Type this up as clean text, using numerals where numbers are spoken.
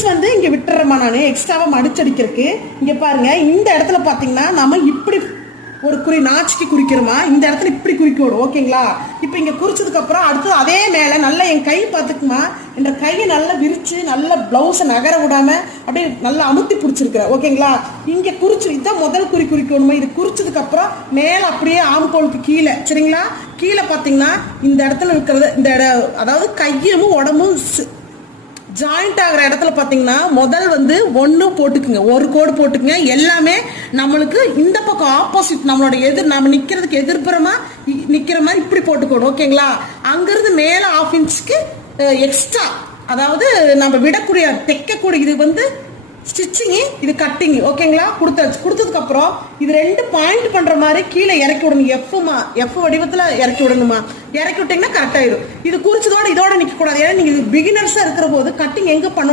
Inch வந்து இங்க விட்டுறமா நான் எக்ஸ்ட்ராவா மடிச்சடிக்கிறதுக்கு. இங்க பாருங்க, இந்த இடத்துல பாத்தீங்கன்னா நம்ம இப்படி ஒரு நாச்சிக்கு குறிக்கிறோமா, இந்த இடத்துல இப்படி குறிக்கணும். ஓகேங்களா? இப்போ இங்க குறிச்சதுக்கு அப்புறம் அடுத்து அதே மேல நல்லா என் கை பார்த்துக்குமா, என்ற கையை நல்லா விரிச்சு நல்லா பிளவுஸை நகர விடாம அப்படியே நல்லா அமுத்தி பிடிச்சிருக்கிறேன். ஓகேங்களா? இங்க குறிச்சு இதான் முதல் குறிக்கணுமா. இது குறிச்சதுக்கு அப்புறம் மேல அப்படியே ஆம்கோலுக்கு கீழே, சரிங்களா, கீழே பாத்தீங்கன்னா இந்த இடத்துல இருக்கிறது இந்த அதாவது கையும் உடம்பும் ஜாயிண்ட் ஆகிற இடத்துல பாத்தீங்கன்னா முதல் வந்து 1 போட்டுக்குங்க, ஒரு கோடு போட்டுக்குங்க. எல்லாமே நம்மளுக்கு இந்த பக்கம் ஆப்போசிட் நம்மளோட நம்ம நிக்கிறதுக்கு எதிர்ப்புறமா நிக்கிற மாதிரி இப்படி போட்டுக்கணும். ஓகேங்களா? அங்கிருந்து மேல 1/2 இன்ச்சுக்கு எக்ஸ்ட்ரா, அதாவது நம்ம விடக்கூடிய தைக்கக்கூடிய இது வந்து ஸ்டிச்சிங்கு, இது கட்டிங். ஓகேங்களா? கொடுத்ததுக்கு அப்புறம் இது 2 பாயிண்ட் பண்ற மாதிரி கீழே இறக்கி விடணும். எஃப் வடிவத்துல இறக்கி விடணுமா. இறக்கி விட்டீங்கன்னா கரெக்ட் ஆயிடும். இது குறிச்சதோட இதோட நிக்க கூடாது. ஏன்னா நீங்க பிகினர்ஸா இருக்கிற போது கட்டிங் எங்க பண்ணணும்